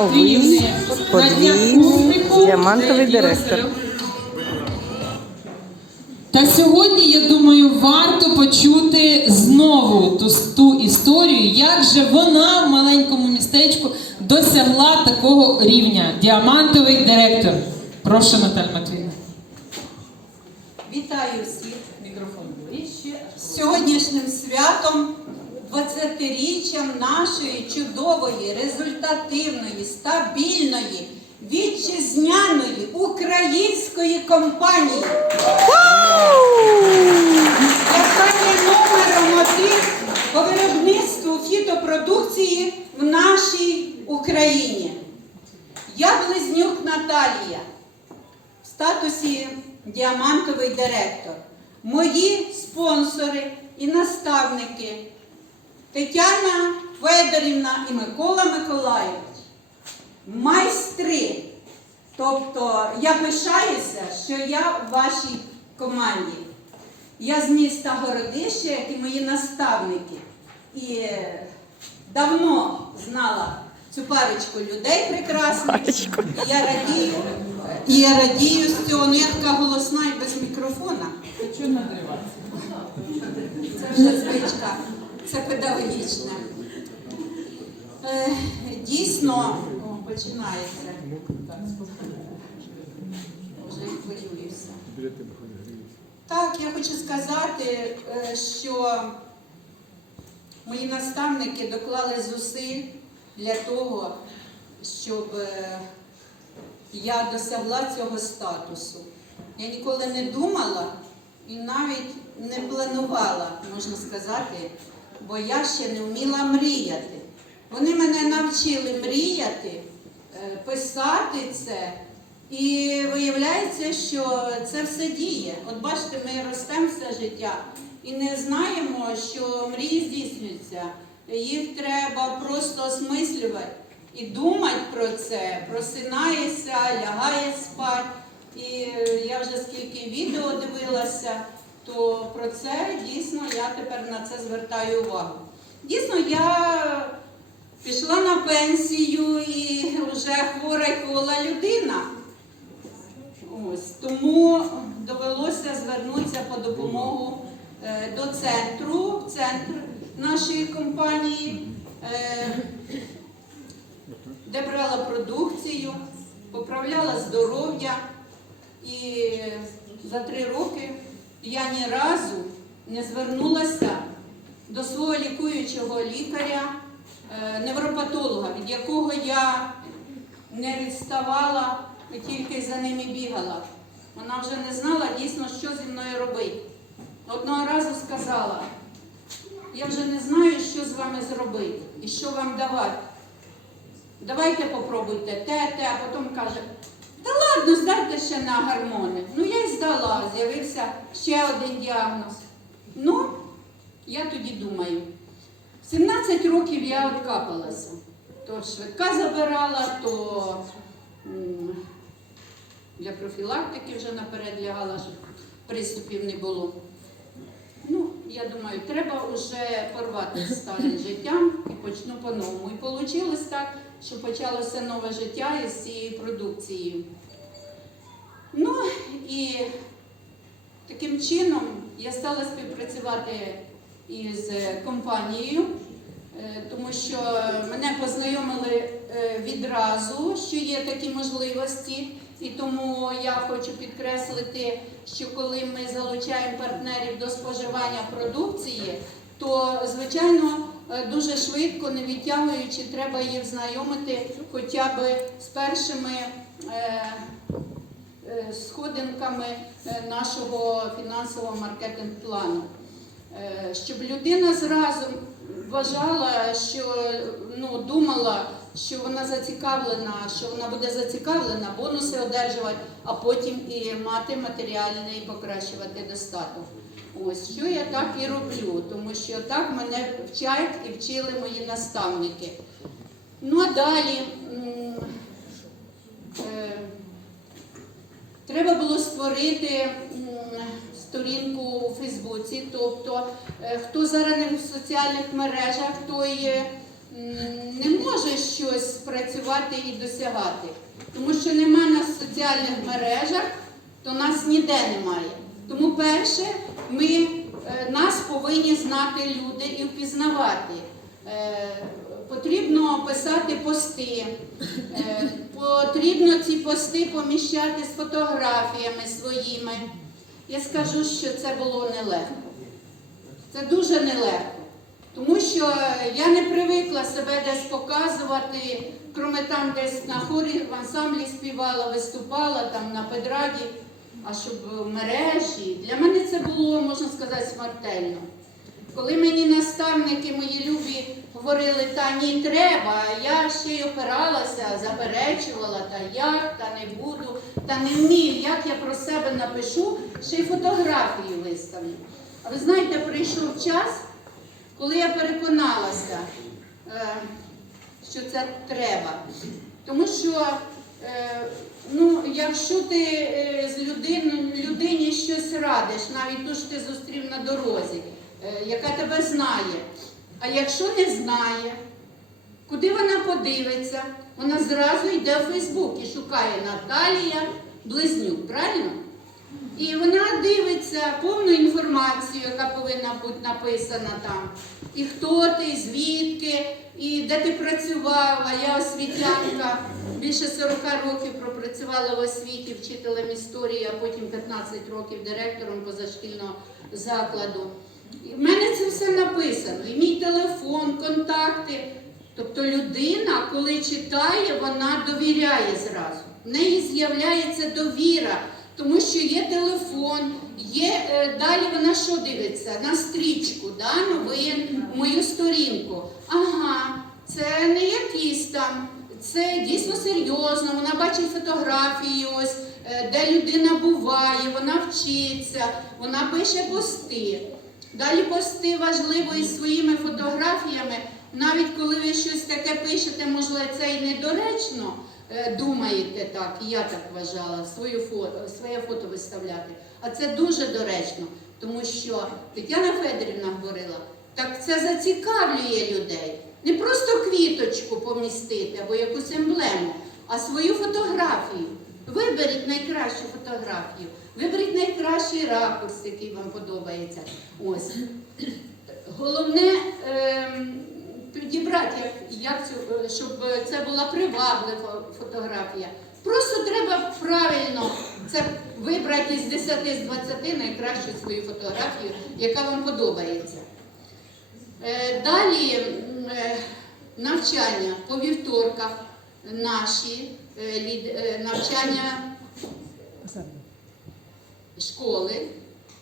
новий подвійний діамантовий директор. Та сьогодні, я думаю, варто почути знову ту, ту історію, як же вона в маленькому містечку досягла такого рівня. Діамантовий директор. Прошу, Наталя Матвіївна. Вітаю всіх Мікрофон ближче. сьогоднішнім святом, 20-річчям нашої чудової, результативної, стабільної, вітчизняної української компанії, яка є номером один по виробництву фітопродукції в нашій Україні. Я близнюк Наталія в статусі діамантовий директор. Мої спонсори і наставники Тетяна Федорівна і Микола Миколайович. Майстри. Тобто я пишаюся, що я в вашій команді. Я з міста Городище, як і мої наставники. І е, давно знала цю парочку людей прекрасних. І Я радію, і я радію з цього. Ну я така голосна і без мікрофона. Хочу надриватися. Це вже звичка, це педагогічне. Е, дійсно, о, починається. Вже хвилююся. Так, я хочу сказати, е, що мої наставники доклали зусиль для того, щоб е, я досягла цього статусу. Я ніколи не думала і навіть не планувала, можна сказати, бо я ще не вміла мріяти. Вони мене навчили мріяти, е, писати це. І виявляється, що це все діє. От бачите, ми ростемо все життя і не знаємо, що мрії здійснюються. Їх треба просто осмислювати і думати про це, просинаєшся, лягає спати. І я вже скільки відео дивилася, то про це дійсно я тепер на це звертаю увагу. Дійсно, я пішла на пенсію і вже хвора й хвора людина. Ось тому довелося звернутися по допомогу е, до центру, в центр нашої компанії, е, де брала продукцію, поправляла здоров'я. І за три роки я ні разу не звернулася до свого лікуючого лікаря, е, невропатолога, від якого я не відставала і тільки за ними бігала. Вона вже не знала дійсно, що зі мною робити. Одного разу сказала, я вже не знаю, що з вами зробити і що вам давати. Давайте попробуйте те, те, а потім каже, та ладно, здайте ще на гормони. Ну я й здала, з'явився ще один діагноз. Ну, я тоді думаю, в 17 років я откапалася. То швидка забирала, то для профілактики вже наперед лягала, щоб приступів не було. Ну, я думаю, треба вже порвати з старим життям і почну по-новому. І вийшло так, що почалося нове життя із цією продукцією. Ну і таким чином я стала співпрацювати із компанією, е, тому що мене познайомили е, відразу, що є такі можливості. І тому я хочу підкреслити, що коли ми залучаємо партнерів до споживання продукції, то звичайно е, дуже швидко, не відтягуючи, треба їх знайомити хоча б з першими е, е, сходинками е, нашого фінансового маркетинг-плану. Е, Щоб людина зразу вважала, що ну, думала, що вона зацікавлена, що вона буде зацікавлена бонуси одержувати, а потім і мати матеріальний покращувати достаток. Ось що я так і роблю, тому що так мене вчать і вчили мої наставники. Ну а далі е, треба було створити сторінку у Фейсбуці, тобто е, хто зараз не в соціальних мережах, той не може щось працювати і досягати. Тому що нема нас в соціальних мережах, то нас ніде немає. Тому перше, ми, е, нас повинні знати люди і впізнавати. Е, Потрібно писати пости, е, потрібно ці пости поміщати з фотографіями своїми. Я скажу, що це було нелегко. Це дуже нелегко. Тому що я не привикла себе десь показувати, кроме там десь на хорі в ансамблі співала, виступала там на педраді, а щоб в мережі. Для мене це було, можна сказати, смертельно. Коли мені наставники мої любі говорили, та ні треба, я ще й опиралася, заперечувала, та як, та не буду, та не вмію, як я про себе напишу, ще й фотографії виставлю. А ви знаєте, прийшов час, коли я переконалася, е, що це треба. Тому що, е, ну, якщо ти е, з людини, людині щось радиш, навіть ту що ти зустрів на дорозі, яка тебе знає, а якщо не знає, куди вона подивиться, вона зразу йде в Фейсбук і шукає Наталія Близнюк, правильно? І вона дивиться повну інформацію, яка повинна бути написана там. І хто ти, звідки, і де ти працював, а я освітянка. Більше 40 років пропрацювала в освіті вчителем історії, а потім 15 років директором позашкільного закладу. І в мене це все написано. І мій телефон, контакти. Тобто людина, коли читає, вона довіряє зразу. В неї з'являється довіра, тому що є телефон, є е, далі вона що дивиться? На стрічку, да, новин, мою сторінку. Ага, це не якісь там, це дійсно серйозно. Вона бачить фотографії, ось е, де людина буває, вона вчиться, вона пише пости. Далі пости важливо із своїми фотографіями. Навіть коли ви щось таке пишете, можливо, це і недоречно думаєте так, і я так вважала, свою фото, своє фото виставляти. А це дуже доречно, тому що Тетяна Федорівна говорила, так це зацікавлює людей. Не просто квіточку помістити або якусь емблему, а свою фотографію. Виберіть найкращу фотографію, виберіть найкращий ракурс, який вам подобається. Ось. Головне ем, підібрати, як, як цю, е, щоб це була приваблива фотографія. Просто треба правильно це вибрати з 10 з 20 найкращу свою фотографію, яка вам подобається. Е, Далі е, навчання по вівторках наші навчання школи,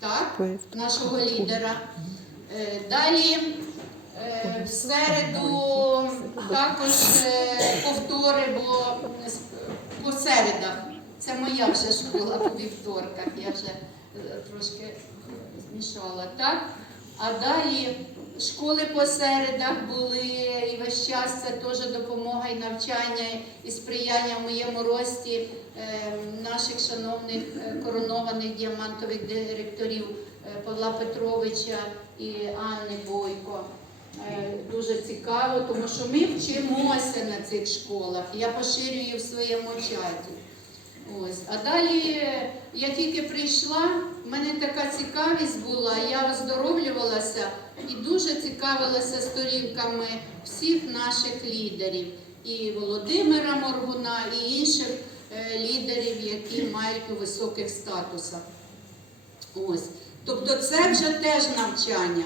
так, нашого лідера. Далі в середу також е, повтори, бо по середах. Це моя вже школа по вівторках, я вже е, трошки змішала, так? А далі школи по середах були і весь час це теж допомога і навчання, і сприяння в моєму рості е, наших шановних е, коронованих діамантових директорів е, Павла Петровича і Анни Бойко. Е, Дуже цікаво, тому що ми вчимося на цих школах. Я поширюю в своєму чаті. Ось. А далі е, я тільки прийшла, в мене така цікавість була, я оздоровлювалася і дуже цікавилася сторінками всіх наших лідерів. І Володимира Моргуна, і інших е, лідерів, які мають у високих статусах. Ось. Тобто це вже теж навчання.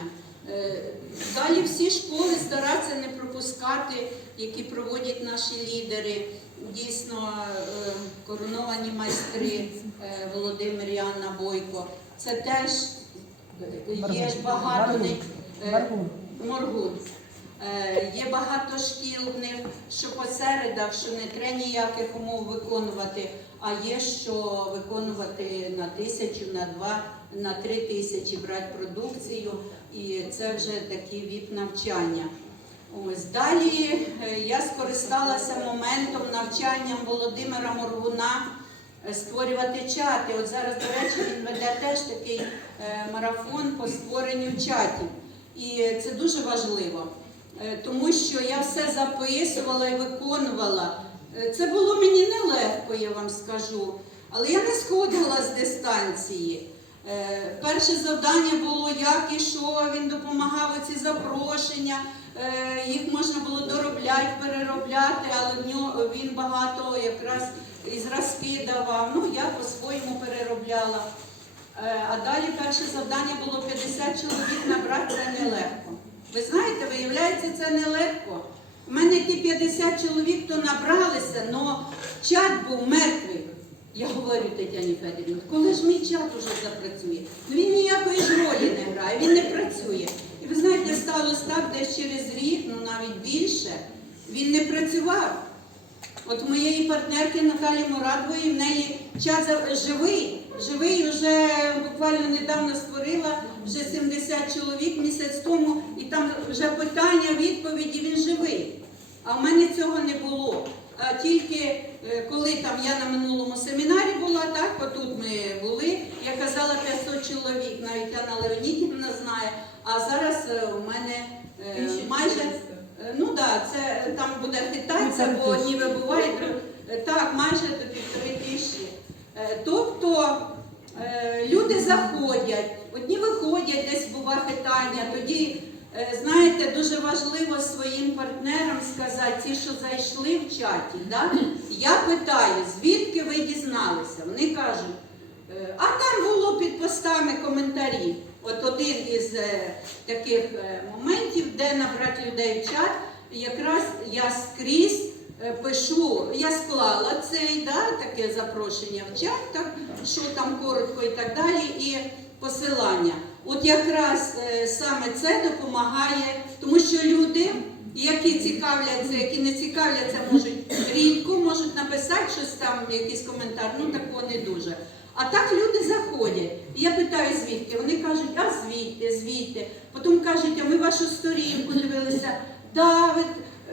Далі всі школи стараються не пропускати, які проводять наші лідери. Дійсно, е, короновані майстри е, Володимир і Анна Бойко. Це теж є багато Моргун. Е, Є багато шкіл в них, що по середах, що не треба ніяких умов виконувати, а є що виконувати на тисячу, на два, на три тисячі брати продукцію, і це вже такий від навчання. Ось далі е, я скористалася моментом навчанням Володимира Моргуна е, створювати чати. От зараз, до речі, він веде теж такий е, марафон по створенню чатів. І це дуже важливо. тому що я все записувала і виконувала. Це було мені нелегко, я вам скажу. Але я не сходила з дистанції. Е, Перше завдання було, як і що, він допомагав оці запрошення, е, їх можна було доробляти, переробляти, але він багато якраз і зразки давав. Ну, я по-своєму переробляла. Е, А далі перше завдання було 50 чоловік набрати, це нелегко. Ви знаєте, виявляється, це нелегко. У мене ті 50 чоловік то набралися, але чат був мертвий. Я говорю Тетяні Федорівні, коли ж мій чат уже запрацює? Ну він ніякої ж ролі не грає, він не працює. І ви знаєте, сталося так десь через рік, ну навіть більше, він не працював. От моєї партнерки Наталі Мурадової, в неї час живий, живий вже буквально недавно створила вже 70 чоловік місяць тому, і там вже питання, відповіді, він живий. А в мене цього не було. А тільки е, коли там я на минулому семінарі була, так, отут ми були, я казала 500 чоловік, навіть Анна Леонідівна знає, а зараз е, у мене е, майже. Ну да, це там буде хитатися, бо одні вибувають, е, так, майже до півтори тисячі. Тобто люди заходять, одні виходять, десь бува хитання, тоді, знаєте, дуже важливо своїм партнерам сказати, ті, що зайшли в чаті, да? я питаю, звідки ви дізналися? Вони кажуть, Е, А там було під постами коментарі. От один із е, таких е, моментів, де набрати людей в чат, якраз я скрізь е, пишу, я склала цей, да, таке запрошення в чат, так, що там коротко і так далі, і посилання. От якраз е, саме це допомагає, тому що люди, які цікавляться, які не цікавляться, можуть рідко, можуть написати щось там, якийсь коментар, ну такого не дуже. А так люди заходять. І я питаю, звідки? Вони кажуть, а звідти, звідти. Потім кажуть, а ми вашу сторінку дивилися. Да, ви...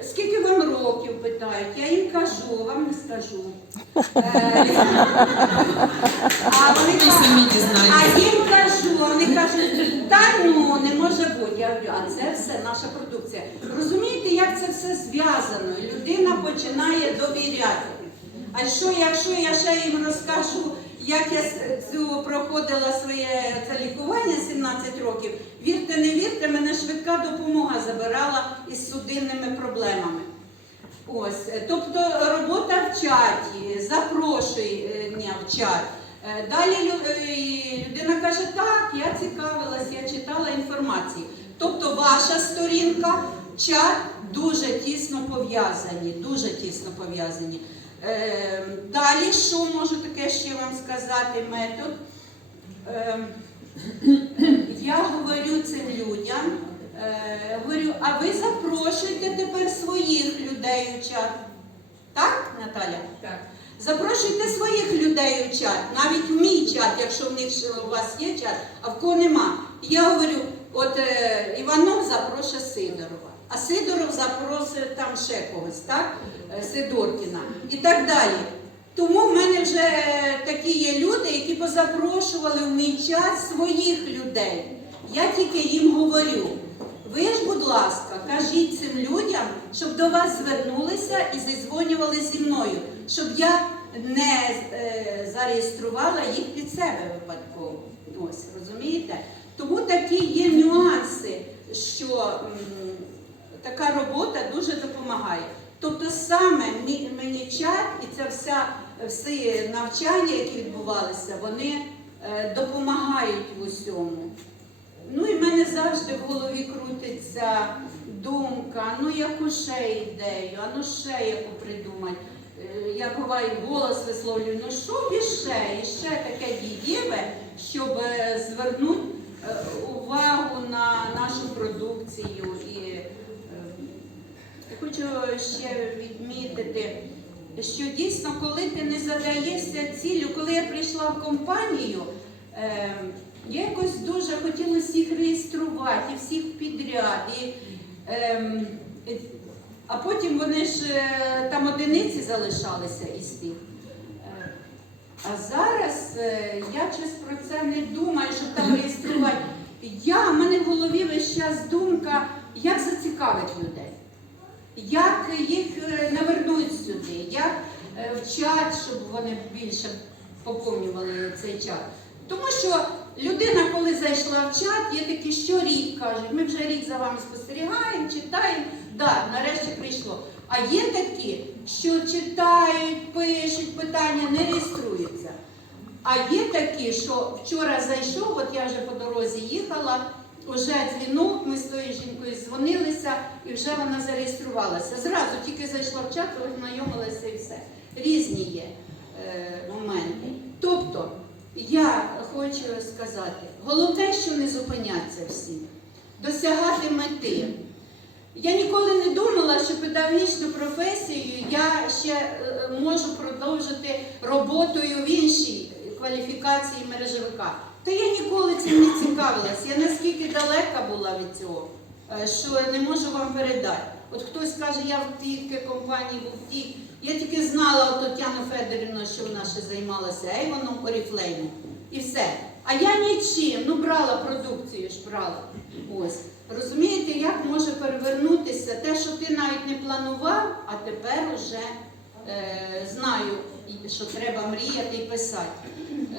Скільки вам років питають? Я їм кажу, вам не скажу. Е, А вони самі дізнаємося. Вони кажуть, та ну не може бути. Я говорю, а це все наша продукція. Розумієте, як це все зв'язано? Людина починає довіряти. А що, якщо я ще їм розкажу, як я цю проходила своє це лікування 17 років, вірте, не вірте, мене швидка допомога забирала із судинними проблемами. Ось, тобто робота в чаті, запрошення в чат. Е, Далі е, людина каже, так, я цікавилась, я читала інформацію. Тобто ваша сторінка, чат дуже тісно пов'язані, дуже тісно пов'язані. Е, Далі, що можу таке ще вам сказати, метод? Я говорю цим людям, говорю, а ви запрошуйте тепер своїх людей у чат. Так, Наталя? Так. Запрошуйте своїх людей у чат, навіть в мій чат, якщо в них у вас є чат, а в кого нема. Я говорю, от е, Іванов запрошує Сидорова, а Сидоров запросить там ще когось, так? Е, Сидоркіна і так далі. Тому в мене вже такі є люди, які позапрошували в мій чат своїх людей. Я тільки їм говорю. Ви ж, будь ласка, кажіть цим людям, щоб до вас звернулися і зізвонювали зі мною, щоб я не е, зареєструвала їх під себе випадково. Ось, розумієте? Тому такі є нюанси, що така робота дуже допомагає. Тобто саме мені чат і це вся, всі навчання, які відбувалися, вони е, допомагають в усьому. Ну і в мене завжди в голові крутиться думка, ну яку ще ідею, а ну ще яку придумати. Я буваю голос висловлюю, ну що б іще, іще таке дієве, щоб е, звернути е, увагу на нашу продукцію. І е, хочу ще відмітити, що дійсно, коли ти не задаєшся ціллю, коли я прийшла в компанію, якось дуже хотіла всіх реєструвати, і всіх підряд. Ем, і- а потім вони ж е, там одиниці залишалися із тих. Е, А зараз е, я щось про це не думаю, що там реєструвати. Я, в мене в голові весь час думка, як зацікавити людей, як їх навернуть сюди, як вчать, щоб вони більше поповнювали цей чат. Тому що людина, коли зайшла в чат, є такі, що рік кажуть, ми вже рік за вами спостерігаємо, читаємо, да, нарешті прийшло. А є такі, що читають, пишуть питання, не реєструються. А є такі, що вчора зайшов, от я вже по дорозі їхала, вже дзвінок, ми з тою жінкою дзвонилися, і вже вона зареєструвалася. Зразу тільки зайшла в чат, ознайомилася і все. Різні є е, моменти. Тобто, я хочу сказати, головне, що не зупинятися всі, досягати мети. Я ніколи не думала, що педагогічну професію я ще е, можу продовжити роботою в іншій кваліфікації мережевика. Та я ніколи цим не цікавилась. Я наскільки далека була від цього, е, що не можу вам передати. От хтось каже, я в тій компанії був в тій. Я тільки знала Тетяну Федорівну, що вона ще займалася Ейвоном Оріфлеймом. І все. А я нічим, ну брала продукцію ж брала. Ось. Розумієте, як може перевернутися те, що ти навіть не планував, а тепер уже е, знаю, що треба мріяти і писати.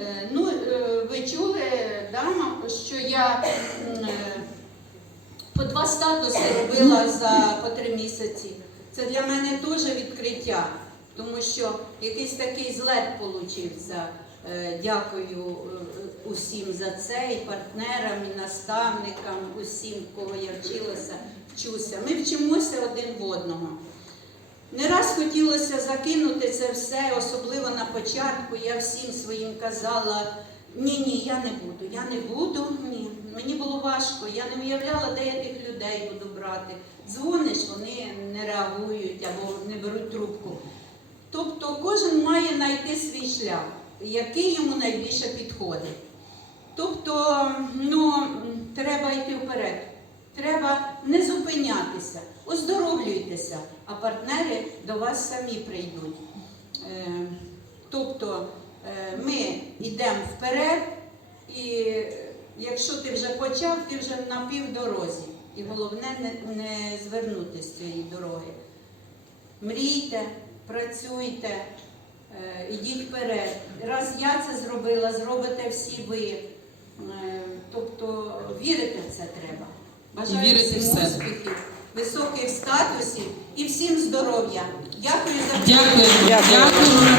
Е, ну, е, ви чули, дама, що я е, по два статуси робила за по три місяці. Це для мене теж відкриття, тому що якийсь такий злет получився. Е, Дякую е, усім за це, і партнерам, і наставникам, усім, кого я вчилася, вчуся. Ми вчимося один в одного. Не раз хотілося закинути це все, особливо на початку. Я всім своїм казала: ні, ні, я не буду, я не буду. Ні. Мені було важко, я не уявляла, де я тих людей буду брати. Дзвониш, вони не реагують або не беруть трубку. Тобто кожен має знайти свій шлях, який йому найбільше підходить. Тобто, ну, треба йти вперед. Треба не зупинятися, оздоровлюйтеся, а партнери до вас самі прийдуть. Е, Тобто е, ми йдемо вперед, і якщо ти вже почав, ти вже на півдорозі. І головне не, звернути з цієї дороги. Мрійте, працюйте, ідіть вперед. Раз я це зробила, зробите всі ви. Е, Тобто вірити в це треба. Бажаю всім успіхів, високих статусів і всім здоров'я. Дякую за. Дякую.